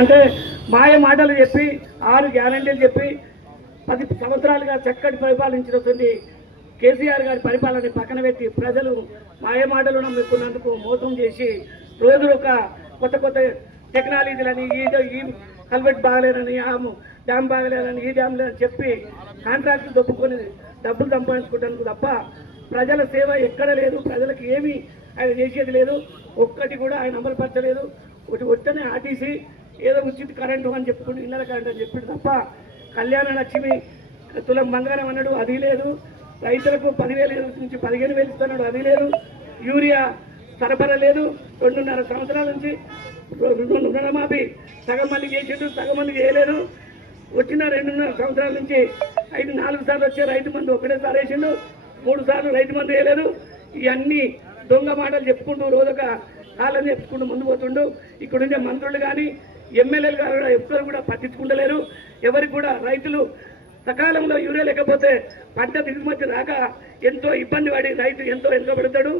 అంటే మాయ మాటలు చెప్పి 6 గ్యారంటీలు చెప్పి 10 సంవత్సరాలుగా చక్కటి పరిపాలించినటువంటి కేసీఆర్ గారి పరిపాలన పక్కన పెట్టి ప్రజలు మాయ మాటలు నమ్ముకున్నందుకు మోసం చేసి రోజులు ఒక కొత్త కొత్త టెక్నాలజీలని ఈ కల్వెట్ బాగలేదని ఆ డ్యామ్ బాగలేదని ఈ డ్యామ్ లేదని చెప్పి కాంట్రాక్టులు దొప్పుకొని డబ్బులు సంపాదించుకోవడానికి తప్ప ప్రజల సేవ ఎక్కడ లేదు. ప్రజలకు ఏమీ ఆయన చేసేది లేదు. ఒక్కటి కూడా ఆయన అమలుపరచలేదు. ఒట్టనే ఆర్టీసీ ఏదో ఉచిత కరెంటు అని చెప్పుకుంటూ ఇళ్ళ కరెంటు అని చెప్పిండు తప్ప కళ్యాణ లక్ష్మి తులం బంగారం అన్నాడు, అది లేదు. రైతులకు 10,000 నుంచి 15,000 ఇస్తున్నాడు, అది లేదు. యూరియా సరఫరా లేదు. 2.5 సంవత్సరాల నుంచి రుణమాఫీ సగం మంది చేసిండు, సగం మంది చేయలేదు. వచ్చిన 2.5 సంవత్సరాల నుంచి 4 సార్లు వచ్చే రైతు మంది ఒకటేసారి వేసిండు, 3 సార్లు రైతు మంది వేయలేదు. ఇవన్నీ దొంగ మాటలు చెప్పుకుంటూ రోజొక కాలం చెప్పుకుంటూ ముందు పోతుండు. ఇక్కడుండే మంత్రులు కానీ ఎమ్మెల్యేలు కానీ ఎవ్వరు కూడా పట్టించుకుంటలేరు. ఎవరికి కూడా రైతులు సకాలంలో యూరియా లేకపోతే పంట దిగుమతి రాక ఎంతో ఇబ్బంది పడి రైతు ఎంతో వెనుకబడతాడు.